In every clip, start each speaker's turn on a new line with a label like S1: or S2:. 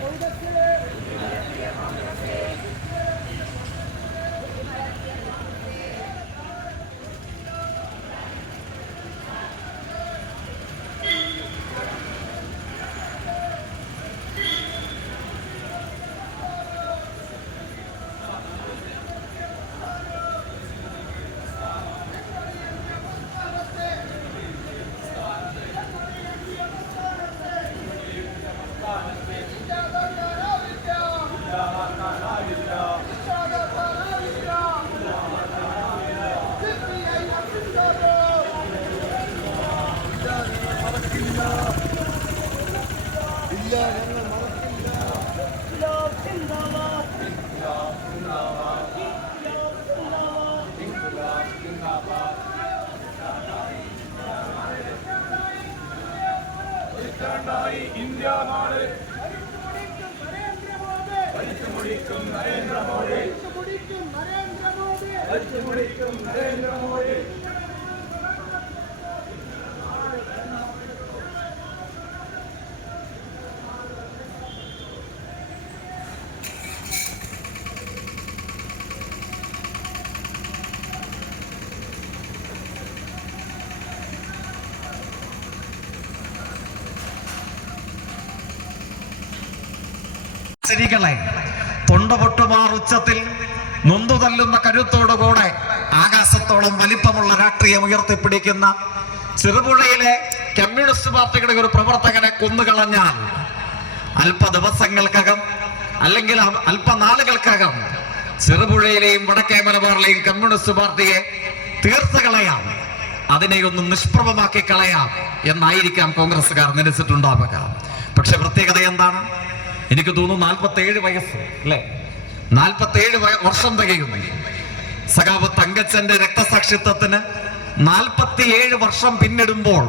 S1: கொள்கை நூற்றாண்டாய்
S2: இந்தியா நாடு
S1: படித்து முடிக்கும் நரேந்திர
S2: மோடி.
S3: படித்து முடிக்கும் நரேந்திர மோடி. நரேந்திர மோடி. ശരികളെ തൊണ്ടപൊട്ടുമാർ ഉച്ചത്തിൽ നൊന്തു തല്ലുന്ന കരുത്തോടുകൂടെ ആകാശത്തോളം വലിപ്പമുള്ള രാഷ്ട്രീയം ഉയർത്തിപ്പിടിക്കുന്ന ചെറുപുഴയിലെ കമ്മ്യൂണിസ്റ്റ് പാർട്ടിയുടെ ഒരു പ്രവർത്തകനെ കൊന്നുകളഞ്ഞാൽ അല്പ ദിവസങ്ങൾക്കകം അല്ലെങ്കിൽ അല്പനാളുകൾക്കകം ചെറുപുഴയിലെയും വടക്കേ മലബാറിലെയും കമ്മ്യൂണിസ്റ്റ് പാർട്ടിയെ തീർത്ത് കളയാം അതിനെ ഒന്ന് നിഷ്പ്രഭമാക്കി കളയാം എന്നായിരിക്കാം കോൺഗ്രസ്സുകാർ നിരസിട്ടുണ്ടാവുക പക്ഷെ പ്രത്യേകത എന്താണ്? എനിക്ക് തോന്നുന്നു നാൽപ്പത്തി ഏഴ് വയസ്സ് അല്ലേ? നാൽപ്പത്തി ഏഴ് വർഷം തികയുന്നു. സഖാവ് തങ്കച്ചന്റെ രക്തസാക്ഷിത്വത്തിന് നാൽപ്പത്തിയേഴ് വർഷം പിന്നിടുമ്പോൾ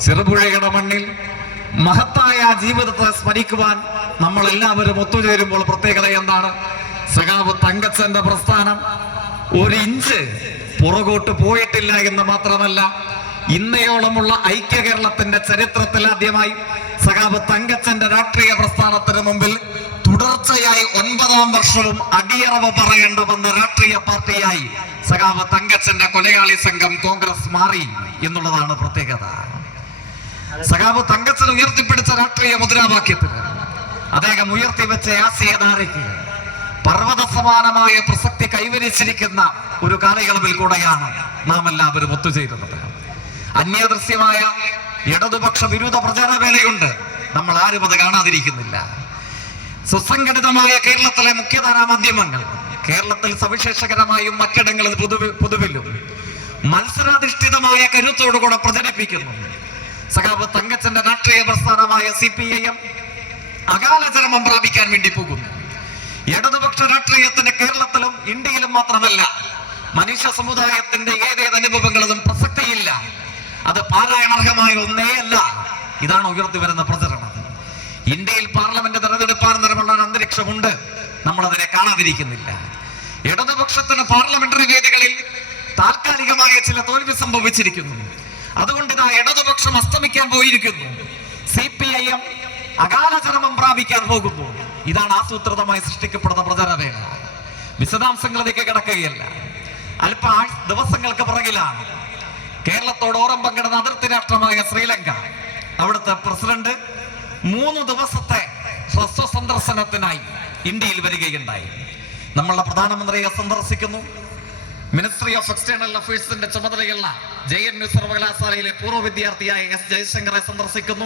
S3: ചെറുപുഴയുടെ മണ്ണിൽ മഹത്തായ ജീവിതത്തെ സ്മരിക്കുവാൻ നമ്മൾ എല്ലാവരും ഒത്തുചേരുമ്പോൾ പ്രത്യേകത എന്താണ്? സഖാവ് തങ്കച്ചന്റെ പ്രസ്ഥാനം ഒരു ഇഞ്ച് പുറകോട്ട് പോയിട്ടില്ല എന്ന് മാത്രമല്ല ഇന്നയോളമുള്ള ഐക്യ കേരളത്തിന്റെ ചരിത്രത്തിൽ ആദ്യമായി സഖാവ് തങ്കച്ചന്റെ രാഷ്ട്രീയ പ്രസ്ഥാനത്തിന് മുമ്പിൽ തുടർച്ചയായി ഒൻപതാം വർഷവും അടിയറവ് പറയേണ്ട വന്ന രാഷ്ട്രീയ പാർട്ടിയായി സഖാബ് തങ്കച്ചന്റെ കൊലയാളി സംഘം കോൺഗ്രസ് മാറി എന്നുള്ളതാണ് പ്രത്യേകത. സഖാബ് തങ്കച്ചൻ ഉയർത്തിപ്പിടിച്ച രാഷ്ട്രീയ മുദ്രാവാക്യത്തിൽ അദ്ദേഹം ഉയർത്തിവെച്ച ആശയധാരയ്ക്ക് പർവത സമാനമായ പ്രസക്തി കൈവരിച്ചിരിക്കുന്ന ഒരു കാലയളവിൽ കൂടെയാണ് നാം എല്ലാവരും ഒത്തുചേരുന്നത്. അന്യദൃശ്യമായ ഇടതുപക്ഷ വിരുദ്ധ പ്രചാരണ വേലയുണ്ട്. നമ്മൾ ആരും അത് കാണാതിരിക്കുന്നില്ല. സുസംഘടിതമായ കേരളത്തിലെ മുഖ്യധാരാ മാധ്യമങ്ങൾ കേരളത്തിൽ സവിശേഷകരമായും മറ്റിടങ്ങളിൽ പൊതുവെ പൊതുവിലും മത്സരാധിഷ്ഠിതമായ കരുത്തോടുകൂടെ പ്രചരിപ്പിക്കുന്നു. സഖാവ് തങ്കച്ചന്റെ രാഷ്ട്രീയ പ്രസ്ഥാനമായ സി പി ഐ എം അകാല ചരമം പ്രാപിക്കാൻ വേണ്ടി പോകുന്നു. ഇടതുപക്ഷ രാഷ്ട്രീയത്തിന് കേരളത്തിലും ഇന്ത്യയിലും മാത്രമല്ല മനുഷ്യ സമുദായത്തിന്റെ ഏതേത് അനുഭവങ്ങളിലും പ്രസക്തിയില്ല. അത് പാരായണർഹമായ ഒന്നേ അല്ല. ഇതാണ് ഉയർത്തി വരുന്ന പ്രചരണം. ഇന്ത്യയിൽ പാർലമെന്റ് തെരഞ്ഞെടുപ്പാനന്തരമുള്ള ഒരു അന്തരീക്ഷമുണ്ട്. നമ്മൾ അതിനെ കാണാതിരിക്കുന്നില്ല. ഇടതുപക്ഷത്തിന് പാർലമെന്ററി വേദികളിൽ താൽക്കാലികമായ ചില തോൽവി സംഭവിച്ചിരിക്കുന്നു. അതുകൊണ്ട് ഇതാ ഇടതുപക്ഷം അസ്തമിക്കാൻ പോയിരിക്കുന്നു. സി പി ഐ എം അകാല ചരമം പ്രാപിക്കാൻ പോകുന്നു. ഇതാണ് ആസൂത്രിതമായി സൃഷ്ടിക്കപ്പെടുന്ന പ്രചാരവേല വിശദാംശങ്ങളിലേക്ക് കിടക്കുകയല്ല. അല്പ ദിവസങ്ങൾക്ക് പിറകിലാണ്. കേരളത്തോട് ഓരം പങ്കിടുന്ന അതിർത്തി രാഷ്ട്രമായ ശ്രീലങ്ക. അവിടുത്തെ പ്രസിഡന്റ് മൂന്ന് ദിവസത്തെ ഹ്രസ്വ സന്ദർശനത്തിനായി ഇന്ത്യയിൽ വരികയുണ്ടായി. നമ്മളുടെ പ്രധാനമന്ത്രിയെ സന്ദർശിക്കുന്നു. മിനിസ്ട്രി ഓഫ് എക്സ്റ്റേണൽ അഫയേഴ്സിന്റെ ചുമതലയുള്ള ജെ എൻ യു സർവകലാശാലയിലെ പൂർവ വിദ്യാർത്ഥിയായ എസ് ജയശങ്കറെ സന്ദർശിക്കുന്നു.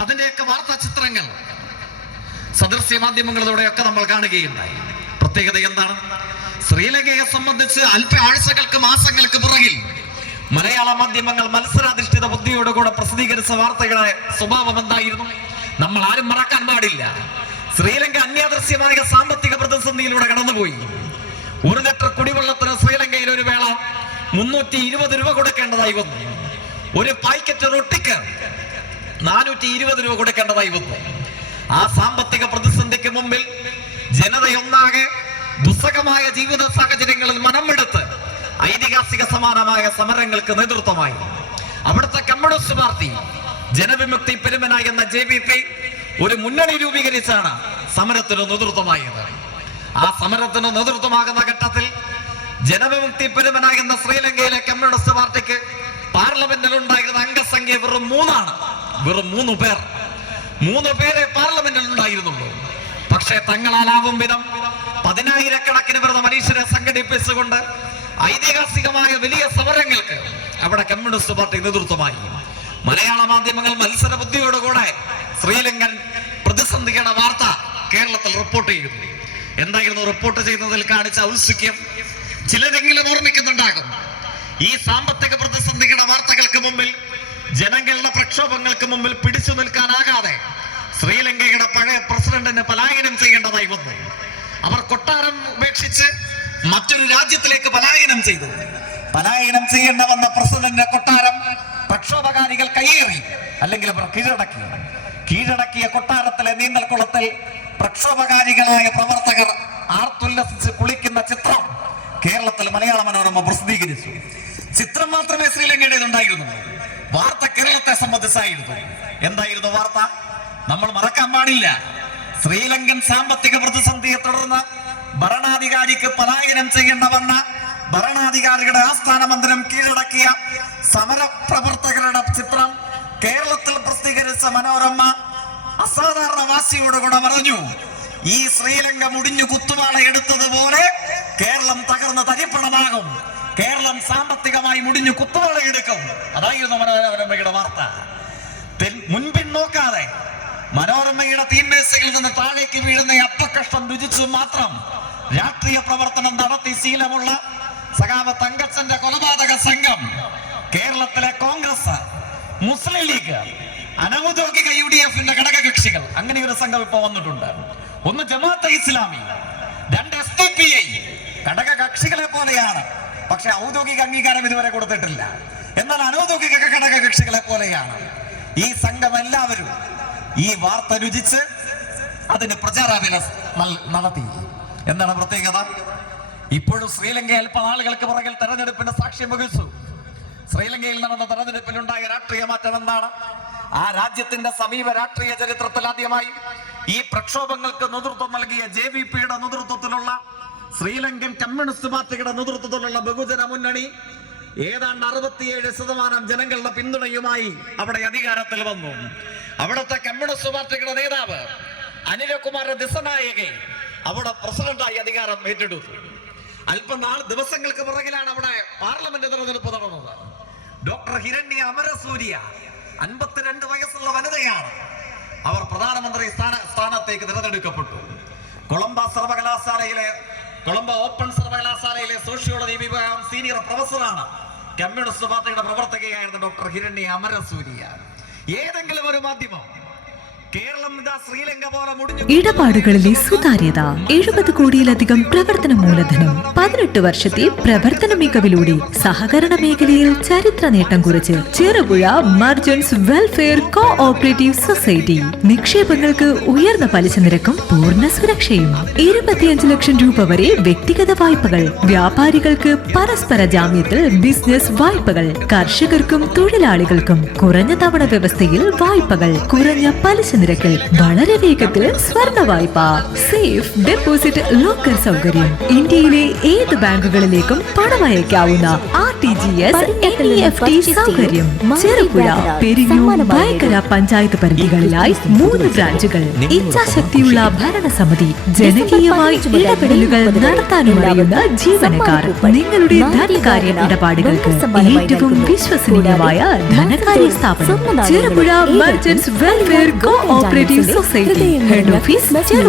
S3: അതിന്റെയൊക്കെ വാർത്താ ചിത്രങ്ങൾ സദൃശ്യ മാധ്യമങ്ങളിലൂടെയൊക്കെ നമ്മൾ കാണുകയുണ്ടായി. പ്രത്യേകത എന്താണ്? ശ്രീലങ്കയെ സംബന്ധിച്ച് അല്പ ആഴ്ചകൾക്ക് മാസങ്ങൾക്ക് പുറകിൽ മലയാള മാധ്യമങ്ങൾ മത്സരാധിഷ്ഠിത ബുദ്ധിയോടുകൂടെ പ്രസിദ്ധീകരിച്ച വാർത്തകളെ സ്വഭാവം എന്തായിരുന്നു? നമ്മൾ ആരും മറക്കാൻ പാടില്ല. ശ്രീലങ്ക അന്യാദൃശ്യമായ സാമ്പത്തിക പ്രതിസന്ധിയിലൂടെ കടന്നുപോയി. ഒരു ലിറ്റർ കുടിവെള്ളത്തിന് ശ്രീലങ്കയിൽ ഒരു വേള മുന്നൂറ്റി ഇരുപത് രൂപ കൊടുക്കേണ്ടതായി വന്നു. ഒരു പാക്കറ്റ് റൊട്ടിക്ക് നാനൂറ്റി ഇരുപത് രൂപ കൊടുക്കേണ്ടതായി വന്നു. ആ സാമ്പത്തിക പ്രതിസന്ധിക്ക് മുമ്പിൽ ജനതയൊന്നാകെ ദുസ്സഹമായ ജീവിത സാഹചര്യങ്ങളിൽ മനമെടുത്ത് ഐതിഹാസിക സമാനമായ സമരങ്ങൾക്ക് നേതൃത്വമായി. അവിടുത്തെ കമ്മ്യൂണിസ്റ്റ് പാർട്ടി ജനവിമുക്തി പെരുമന എന്ന ജെ ബി പി ഒരു മുന്നണി രൂപീകരിച്ചാണ് സമരത്തിന് നേതൃത്വമായത്. ആ സമരത്തിന് നേതൃത്വമാകുന്ന ഘട്ടത്തിൽ ജനവിമുക്തി പെരുമന എന്ന ശ്രീലങ്കയിലെ കമ്മ്യൂണിസ്റ്റ് പാർട്ടിക്ക് പാർലമെന്റിൽ ഉണ്ടായിരുന്ന അംഗസംഖ്യ വെറും മൂന്നാണ്. വെറും മൂന്ന് പേർ. മൂന്ന് പേരെ പാർലമെന്റിൽ ഉണ്ടായിരുന്നുള്ളൂ. പക്ഷേ തങ്ങളാലാവും വിധം പതിനായിരക്കണക്കിന് വ്രത മനുഷ്യരെ സംഘടിപ്പിച്ചുകൊണ്ട് ഐതിഹാസികമായ വലിയ സമരങ്ങൾക്ക് അവിടെ കമ്മ്യൂണിസ്റ്റ് പാർട്ടി നേതൃത്വമായി. മലയാള മാധ്യമങ്ങൾ മത്സര ബുദ്ധിയോടുകൂടെ ശ്രീലങ്കൻ പ്രതിസന്ധിയുടെ വാർത്ത കേരളത്തിൽ റിപ്പോർട്ട് ചെയ്യുന്നു. എന്തായിരുന്നു റിപ്പോർട്ട് ചെയ്യുന്നതിൽ കാണിച്ച ഔത്സുക്യം? ചിലരെങ്കിലും ഓർമ്മിക്കുന്നുണ്ടാകും. ഈ സാമ്പത്തിക പ്രതിസന്ധിയുടെ വാർത്തകൾക്ക് മുമ്പിൽ ജനങ്ങളുടെ പ്രക്ഷോഭങ്ങൾക്ക് മുമ്പിൽ പിടിച്ചു നിൽക്കാനാകാതെ ശ്രീലങ്കയുടെ പഴയ പ്രസിഡന്റിന് പലായനം ചെയ്യേണ്ടതായി വന്നു. അവർ കൊട്ടാരം ഉപേക്ഷിച്ച് മറ്റൊരു രാജ്യത്തിലേക്ക് പലായനം ചെയ്തു. പലായനം ചെയ്യേണ്ട വന്ന പ്രസിഡന്റിന്റെ കൊട്ടാരം പ്രക്ഷോഭകാരികൾ കയ്യേറി അല്ലെങ്കിൽ അവർ കീഴടക്കി. കീഴടക്കിയ കൊട്ടാരത്തിലെ നീന്തൽക്കുളത്തിൽ പ്രക്ഷോഭകാരികളായ പ്രവർത്തകർ ആർത്തുല്ലസിച്ച് കുളിക്കുന്ന ചിത്രം കേരളത്തിൽ മലയാള മനോരമ പ്രസിദ്ധീകരിച്ചു. ചിത്രം മാത്രമേ ശ്രീലങ്കയുടേതുണ്ടായിരുന്നുള്ളൂ. വാർത്ത കേരളത്തെ സംബന്ധിച്ചായിരുന്നു. എന്തായിരുന്നു വാർത്ത? നമ്മൾ മറക്കാൻ പാടില്ല. ശ്രീലങ്കൻ സാമ്പത്തിക പ്രതിസന്ധിയെ തുടർന്ന് ഭരണാധികാരിക്ക് പലായനം ചെയ്യേണ്ട വന്ന ഭരണാധികാരിയുടെ ആസ്ഥാന മന്ദിരം കീഴടക്കിയ സമരപ്രവർത്തകരുടെ ചിത്രം കേരളത്തിൽ പ്രസിദ്ധീകരിച്ച മനോരമ അസാധാരണ വാശിയോടുകൂടെ പറഞ്ഞു ഈ ശ്രീലങ്ക മുടിഞ്ഞു കുത്തുവാള എടുത്തതുപോലെ കേരളം തകർന്ന് തരിപ്പണമാകും. കേരളം സാമ്പത്തികമായി മുടിഞ്ഞു കുത്തുവാള എടുക്കും. അതായിരുന്നു മനോരമയുടെ വാർത്ത. മുൻപിൻ നോക്കാതെ മനോരമയുടെ തീൻമേശയിൽ നിന്ന് താഴേക്ക് വീഴുന്ന അപ്പക്കഷ്ടം രുചിച്ചു മാത്രം രാഷ്ട്രീയ പ്രവർത്തനം നടത്തി ശീലമുള്ള സഖാവ് തങ്കച്ചന്റെ കൊലപാതക സംഘം കേരളത്തിലെ കോൺഗ്രസ് മുസ്ലിം ലീഗ് അനൗദ്യോഗിക യു ഡി എഫിന്റെ ഘടകകക്ഷികൾ. അങ്ങനെ ഒരു സംഘം ഇപ്പൊ വന്നിട്ടുണ്ട്. ഒന്ന് ജമാഅത്തെ ഇസ്ലാമി രണ്ട് എസ് ഡി പി ഐ. ഘടകകക്ഷികളെ പോലെയാണ്. പക്ഷെ ഔദ്യോഗിക അംഗീകാരം ഇതുവരെ കൊടുത്തിട്ടില്ല. എന്നാൽ അനൗദ്യോഗിക ഘടകകക്ഷികളെ പോലെയാണ്. ഈ സംഘം എല്ലാവരും ഈ വാർത്ത രുചിച്ച് അതിന് പ്രചാരാവില നടത്തി. എന്താണ് പ്രത്യേകത? ഇപ്പോഴും ശ്രീലങ്ക അല്പനാളുകൾക്ക് പുറകിൽ തെരഞ്ഞെടുപ്പിന് സാക്ഷ്യം വഹിച്ചു. ശ്രീലങ്കയിൽ നടന്ന തെരഞ്ഞെടുപ്പിൽ ഉണ്ടായ രാഷ്ട്രീയ മാറ്റം എന്താണ്? ആ രാജ്യത്തിന്റെ സമീപ രാഷ്ട്രീയ ചരിത്രത്തിൽ ആദ്യമായി ഈ പ്രക്ഷോഭങ്ങൾക്ക് നേതൃത്വം നൽകിയ ജെ വി പിയുടെ നേതൃത്വത്തിലുള്ള ശ്രീലങ്കൻ കമ്മ്യൂണിസ്റ്റ് പാർട്ടിയുടെ നേതൃത്വത്തിലുള്ള ബഹുജന മുന്നണി ഏതാണ്ട് അറുപത്തിയേഴ് ശതമാനം ജനങ്ങളുടെ പിന്തുണയുമായി അവിടെ അധികാരത്തിൽ വന്നു. അവിടുത്തെ കമ്മ്യൂണിസ്റ്റ് പാർട്ടിയുടെ നേതാവ് അനിലകുമാറിന്റെ ദിസനായകെ അവിടെ പ്രസിഡന്റായി അധികാരം ഏറ്റെടുത്തു. അല്പനാൾ ദിവസങ്ങൾക്ക് പിറകിലാണ് അവിടെ പാർലമെന്റ് തെരഞ്ഞെടുപ്പ് നടന്നത്. ഡോക്ടർ ഹിരണ്യ അമരസൂര്യ അൻപത്തിരണ്ട് വയസ്സുള്ള വനിതയാണ്. അവർ പ്രധാനമന്ത്രി സ്ഥാന സ്ഥാനത്തേക്ക് തിരഞ്ഞെടുക്കപ്പെട്ടു. കൊളംബ സർവകലാശാലയിലെ കൊളംബ ഓപ്പൺ സർവകലാശാലയിലെ സോഷ്യോളജി വിഭാഗം സീനിയർ പ്രൊഫസറാണ്. കമ്മ്യൂണിസ്റ്റ് പാർട്ടിയുടെ പ്രവർത്തകയായിരുന്ന ഡോക്ടർ ഹിരണ്യ അമരസൂര്യ. ഏതെങ്കിലും ഒരു മാധ്യമം
S4: ഇടപാടുകളിലെ സുതാര്യത എഴുപത് കോടിയിലധികം പ്രവർത്തന മൂലധനം പതിനെട്ട് വർഷത്തെ പ്രവർത്തന മികവിലൂടെ സഹകരണ മേഖലയിൽ ചരിത്ര നേട്ടം കുറിച്ച് Cherupuzha merchants welfare cooperative society. നിക്ഷേപങ്ങൾക്ക് ഉയർന്ന പലിശ നിരക്കും പൂർണ സുരക്ഷയും. ഇരുപത്തിയഞ്ച് ലക്ഷം രൂപ വരെ വ്യക്തിഗത വായ്പകൾ വ്യാപാരികൾക്ക് പരസ്പര ജാമ്യത്തിൽ ബിസിനസ് വായ്പകൾ കർഷകർക്കും തൊഴിലാളികൾക്കും കുറഞ്ഞ തവണ വ്യവസ്ഥയിൽ വായ്പകൾ കുറഞ്ഞ പലിശ നിരക്കിൽ വളരെ വേഗത്തിൽ സ്വർണ വായ്പ. സേഫ് ഡെപ്പോസിറ്റ് ലോക്കർ സൗകര്യം. ഇന്ത്യയിലെ ഏത് ബാങ്കുകളിലേക്കും പണം അയക്കാവുന്ന ആർ ടി ജി എസ് സൗകര്യം. ചെറുപുഴ പെരിഞ്ഞൂർ ഭയങ്കര പഞ്ചായത്ത് പരിധികളിലായി മൂന്ന് ബ്രാഞ്ചുകൾ. ഇച്ഛാശക്തിയുള്ള ഭരണസമിതി. ജനകീയമായി ഇടപെടലുകൾ നടത്താനുമറിയുന്ന ജീവനക്കാർ. നിങ്ങളുടെ ധനകാര്യ ഇടപാടുകൾക്ക് ഏറ്റവും വിശ്വസനീയമായ ധനകാര്യ സ്ഥാപനം. Cherupuzha merchants welfare cooperative society head office Cherupuzha